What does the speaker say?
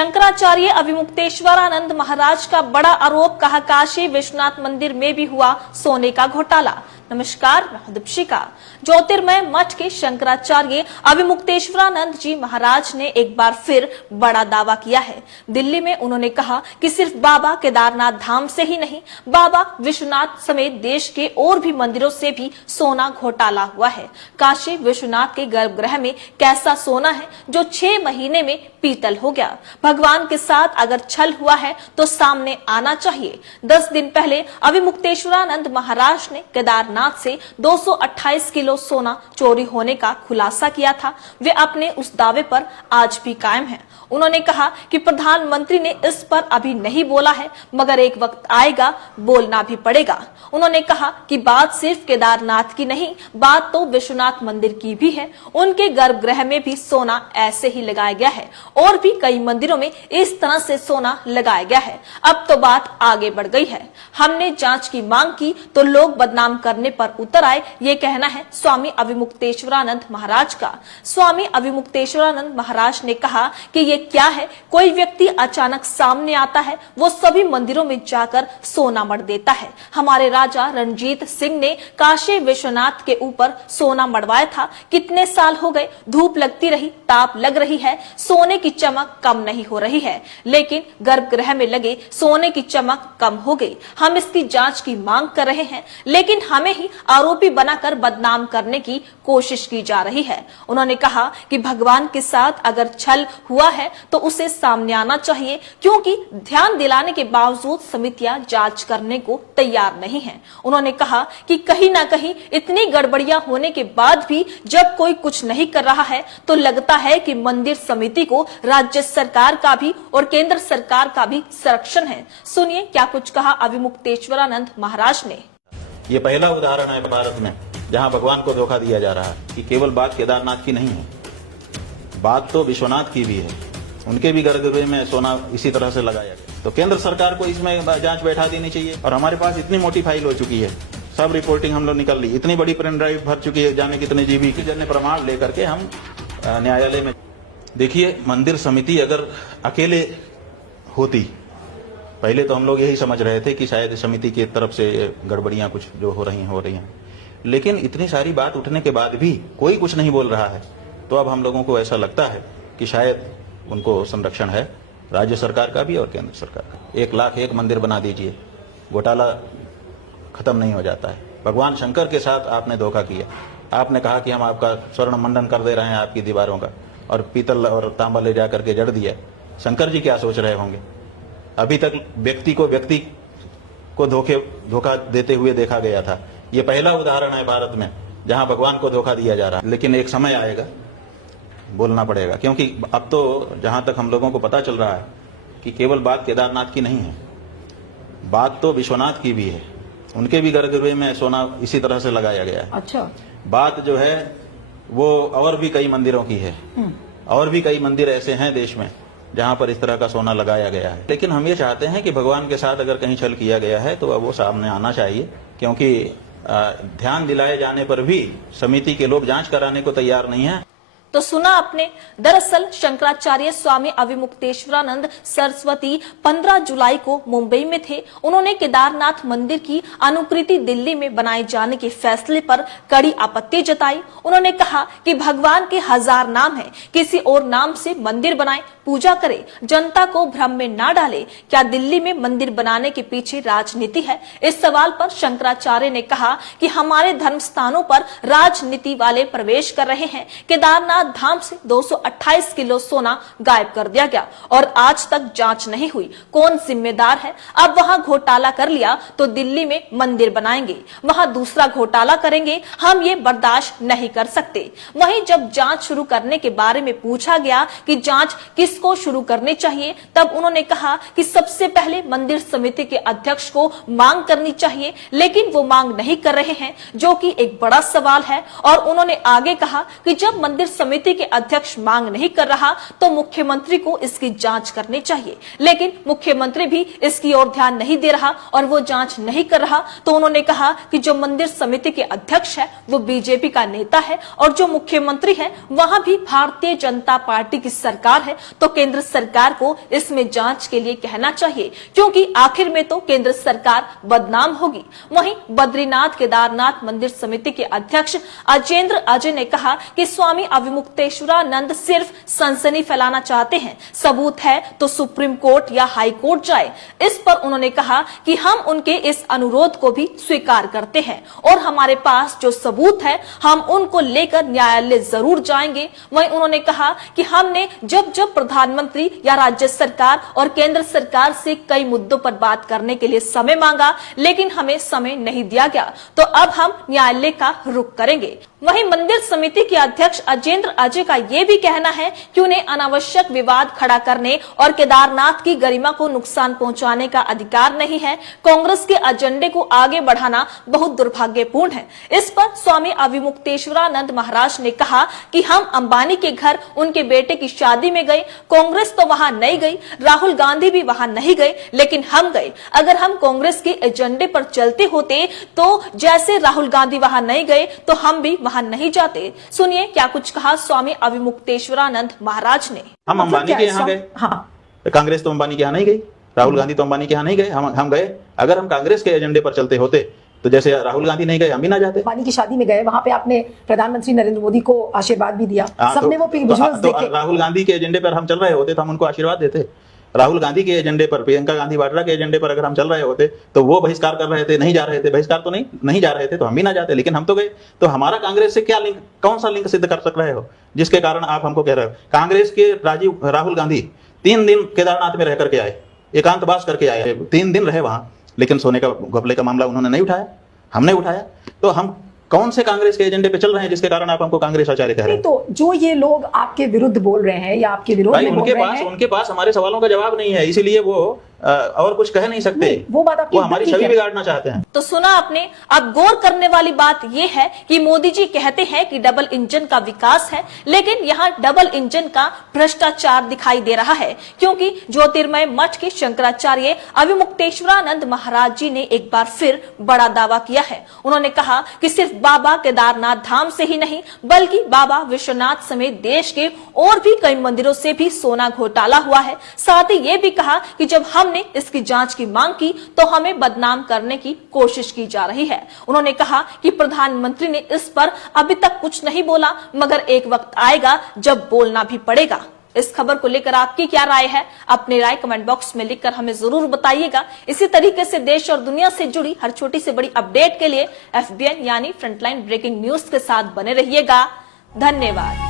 शंकराचार्य अविमुक्तेश्वरानंद महाराज का बड़ा आरोप, कहा काशी विश्वनाथ मंदिर में भी हुआ सोने का घोटाला। नमस्कार, मैं दीपिका। ज्योतिर्मय मठ के शंकराचार्य अविमुक्तेश्वरानंद जी महाराज ने एक बार फिर बड़ा दावा किया है। दिल्ली में उन्होंने कहा कि सिर्फ बाबा केदारनाथ धाम से ही नहीं, बाबा विश्वनाथ समेत देश के और भी मंदिरों से भी सोना घोटाला हुआ है। काशी विश्वनाथ के गर्भगृह में कैसा सोना है जो 6 महीने में पीतल हो गया। भगवान के साथ अगर छल हुआ है तो सामने आना चाहिए। 10 दिन पहले अविमुक्तेश्वरानंद महाराज ने केदारनाथ से 228 किलो सोना चोरी होने का खुलासा किया था। वे अपने उस दावे पर आज भी कायम हैं। उन्होंने कहा कि प्रधानमंत्री ने इस पर अभी नहीं बोला है, मगर एक वक्त आएगा बोलना भी पड़ेगा। उन्होंने कहा कि बात सिर्फ केदारनाथ की नहीं, बात तो विश्वनाथ मंदिर की भी है। उनके गर्भगृह में भी सोना ऐसे ही लगाया गया है और भी कई मंदिरों में इस तरह से सोना लगाया गया है। अब तो बात आगे बढ़ गई है। हमने जांच की मांग की तो लोग बदनाम करने पर उतर आए, ये कहना है स्वामी अविमुक्तेश्वरानंद महाराज का। स्वामी अविमुक्तेश्वरानंद महाराज ने कहा कि ये क्या है, कोई व्यक्ति अचानक सामने आता है, वो सभी मंदिरों में जाकर सोना मढ़ देता है। हमारे राजा रणजीत सिंह ने काशी विश्वनाथ के ऊपर सोना मढ़वाया था। कितने साल हो गए, धूप लगती रही, ताप लग रही है, सोने की चमक कम नहीं हो रही है, लेकिन गर्भगृह में लगे सोने की चमक कम हो गई। हम इसकी जांच की मांग कर रहे हैं, लेकिन हमें ही आरोपी बनाकर बदनाम करने की कोशिश की जा रही है। उन्होंने कहा कि भगवान के साथ अगर छल हुआ है तो उसे सामने आना चाहिए, क्योंकि ध्यान दिलाने के बावजूद समितियां जांच करने को तैयार नहीं हैं। उन्होंने कहा कि कहीं ना कहीं इतनी गड़बड़ियां होने के बाद भी जब कोई कुछ नहीं कर रहा है तो लगता है कि मंदिर समिति को राज्य सरकार का भी और केंद्र सरकार का भी संरक्षण है। सुनिए क्या कुछ कहा अविमुक्तेश्वरानंद महाराज ने। ये पहला उदाहरण है भारत में जहां भगवान को धोखा दिया जा रहा है कि केवल बात केदारनाथ की नहीं है, बात तो विश्वनाथ की भी है। उनके भी गर्भगृह में सोना इसी तरह से लगाया गया। तो केंद्र सरकार को इसमें जांच बैठा देनी चाहिए। और हमारे पास इतनी मोटी फाइल हो चुकी है, सब रिपोर्टिंग हम लोग निकल ली, इतनी बड़ी पेन ड्राइव भर चुकी है, जाने कितने जीबी की, जन्य प्रमाण लेकर के हम न्यायालय में। देखिए, मंदिर समिति अगर अकेले होती, पहले तो हम लोग यही समझ रहे थे कि शायद समिति की तरफ से गड़बड़ियां कुछ जो हो रही हैं, लेकिन इतनी सारी बात उठने के बाद भी कोई कुछ नहीं बोल रहा है। तो अब हम लोगों को ऐसा लगता है कि शायद उनको संरक्षण है, राज्य सरकार का भी और केंद्र सरकार का। 1 लाख 1 मंदिर बना दीजिए, घोटाला खत्म नहीं हो जाता है। भगवान शंकर के साथ आपने धोखा किया। आपने कहा कि हम आपका स्वर्ण मंडन कर दे रहे हैं आपकी दीवारों का, और पीतल और तांबा ले जाकर के जड़ दिया। शंकर जी क्या सोच रहे होंगे? अभी तक व्यक्ति को धोखा देते हुए देखा गया था। ये पहला उदाहरण है भारत में जहां भगवान को धोखा दिया जा रहा है। लेकिन एक समय आएगा, बोलना पड़ेगा, क्योंकि अब तो जहां तक हम लोगों को पता चल रहा है कि केवल बात केदारनाथ की नहीं है, बात तो विश्वनाथ की भी है। उनके भी गर्भगृह में सोना इसी तरह से लगाया गया है। अच्छा, बात जो है वो और भी कई मंदिरों की है, और भी कई मंदिर ऐसे हैं देश में जहां पर इस तरह का सोना लगाया गया है। लेकिन हम ये चाहते हैं कि भगवान के साथ अगर कहीं छल किया गया है तो अब वो सामने आना चाहिए, क्योंकि ध्यान दिलाए जाने पर भी समिति के लोग जांच कराने को तैयार नहीं है। तो सुना आपने। दरअसल शंकराचार्य स्वामी अविमुक्तेश्वरानंद सरस्वती 15 जुलाई को मुंबई में थे। उन्होंने केदारनाथ मंदिर की अनुकृति दिल्ली में बनाए जाने के फैसले पर कड़ी आपत्ति जताई। उन्होंने कहा कि भगवान के 1000 नाम हैं, किसी और नाम से मंदिर बनाए, पूजा करे, जनता को भ्रम में ना डाले। क्या दिल्ली में मंदिर बनाने के पीछे राजनीति है? इस सवाल पर शंकराचार्य ने कहा कि हमारे धर्म स्थानों पर राजनीति वाले प्रवेश कर रहे हैं। केदारनाथ धाम से 228 किलो सोना गायब कर दिया गया और आज तक जांच नहीं हुई। कौन जिम्मेदार है? अब वहां घोटाला कर लिया तो दिल्ली में मंदिर बनाएंगे, वहां दूसरा घोटाला करेंगे। हम ये बर्दाश्त नहीं कर सकते। वहीं जब जांच शुरू करने के बारे में पूछा गया कि जांच किसको शुरू करनी चाहिए, तब उन्होंने कहा कि सबसे पहले मंदिर समिति के अध्यक्ष को मांग करनी चाहिए, लेकिन वो मांग नहीं कर रहे हैं, जो कि एक बड़ा सवाल है। और उन्होंने आगे कहा कि जब मंदिर समिति के अध्यक्ष मांग नहीं कर रहा तो मुख्यमंत्री को इसकी जांच करनी चाहिए, लेकिन मुख्यमंत्री भी इसकी ओर ध्यान नहीं दे रहा और वो जांच नहीं कर रहा। तो उन्होंने कहा कि जो मंदिर समिति के अध्यक्ष है वो बीजेपी का नेता है और जो मुख्यमंत्री है वहां भी भारतीय जनता पार्टी की सरकार है, तो केंद्र सरकार को इसमें जांच के लिए कहना चाहिए, क्योंकि आखिर में तो केंद्र सरकार बदनाम होगी। वहीं बद्रीनाथ केदारनाथ मंदिर समिति के अध्यक्ष अजेंद्र अजय ने कहा कि स्वामी अविमुक्तेश्वरानंद सिर्फ सनसनी फैलाना चाहते हैं, सबूत है तो सुप्रीम कोर्ट या हाई कोर्ट जाए। इस पर उन्होंने कहा कि हम उनके इस अनुरोध को भी स्वीकार करते हैं और हमारे पास जो सबूत है हम उनको लेकर न्यायालय जरूर जाएंगे। वहीं उन्होंने कहा कि हमने जब जब प्रधानमंत्री या राज्य सरकार और केंद्र सरकार से कई मुद्दों पर बात करने के लिए समय मांगा, लेकिन हमें समय नहीं दिया गया, तो अब हम न्यायालय का रुख करेंगे। वहीं मंदिर समिति के अध्यक्ष अजेंद्र अजय का यह भी कहना है कि उन्हें अनावश्यक विवाद खड़ा करने और केदारनाथ की गरिमा को नुकसान पहुंचाने का अधिकार नहीं है। कांग्रेस के एजेंडे को आगे बढ़ाना बहुत दुर्भाग्यपूर्ण है। इस पर स्वामी अविमुक्तेश्वरानंद महाराज ने कहा कि हम अंबानी के घर उनके बेटे की शादी में गए, कांग्रेस तो वहां नहीं गई, राहुल गांधी भी वहां नहीं गए, लेकिन हम गए। अगर हम कांग्रेस के एजेंडे पर चलते होते तो जैसे राहुल गांधी वहां नहीं गए तो हम भी वहां नहीं जाते। सुनिए क्या कुछ कहा स्वामी अविमुक्तेश्वरानंद महाराज ने। हम अंबानी के यहाँ गए, हाँ, कांग्रेस तो अंबानी के यहाँ नहीं गई, राहुल गांधी तो अंबानी के यहाँ नहीं गए, हम गए। अगर हम कांग्रेस के एजेंडे पर चलते होते तो जैसे राहुल गांधी नहीं गए हम भी ना जाते। अंबानी की शादी में गए, वहां पे आपने प्रधानमंत्री नरेंद्र मोदी को आशीर्वाद भी दिया, सबने वो विजुअल्स देखे। राहुल गांधी के एजेंडे पर हम चल रहे होते तो हम उनको आशीर्वाद देते। राहुल गांधी के एजेंडे पर, प्रियंका गांधी वाड्रा के एजेंडे पर अगर हम चल रहे होते तो वो बहिष्कार कर रहे थे, नहीं जा रहे थे, बहिष्कार तो नहीं जा रहे थे तो हम भी ना जाते, लेकिन हम तो गए। तो हमारा कांग्रेस से क्या लिंक, कौन सा लिंक सिद्ध कर सक रहे हो जिसके कारण आप हमको कह रहे हो? कांग्रेस के राहुल गांधी 3 दिन केदारनाथ में रह करके आए, एकांतवास करके आए, 3 दिन रहे वहां, लेकिन सोने का घपले का मामला उन्होंने नहीं उठाया, हमने उठाया। तो हम कौन से कांग्रेस के एजेंडे पे चल रहे हैं जिसके कारण आप हमको कांग्रेस आचार्य कह रहे हैं? तो जो ये लोग आपके विरुद्ध बोल रहे हैं या आपके विरोध में बोल रहे हैं, उनके पास हमारे सवालों का जवाब नहीं है, इसीलिए वो और कुछ कह नहीं सकते। वो बात आपकी, वो हमारी छवि बिगाड़ना चाहते हैं। तो सुना आपने। अब गौर करने वाली बात यह है कि मोदी जी कहते हैं कि डबल इंजन का विकास है, लेकिन यहाँ डबल इंजन का भ्रष्टाचार दिखाई दे रहा है, क्योंकि ज्योतिर्मय मठ के शंकराचार्य अविमुक्तेश्वरानंद महाराज जी ने एक बार फिर बड़ा दावा किया है। उन्होंने कहा कि सिर्फ बाबा केदारनाथ धाम से ही नहीं बल्कि बाबा विश्वनाथ समेत देश के और भी कई मंदिरों से भी सोना घोटाला हुआ है। साथ ही ये भी कहा कि जब हमने इसकी जांच की मांग की तो हमें बदनाम करने की कोशिश की जा रही है। उन्होंने कहा कि प्रधानमंत्री ने इस पर अभी तक कुछ नहीं बोला, मगर एक वक्त आएगा जब बोलना भी पड़ेगा। इस खबर को लेकर आपकी क्या राय है? अपनी राय कमेंट बॉक्स में लिखकर हमें जरूर बताइएगा। इसी तरीके से देश और दुनिया से जुड़ी हर छोटी से बड़ी अपडेट के लिए FBN यानी फ्रंटलाइन ब्रेकिंग न्यूज के साथ बने रहिएगा। धन्यवाद।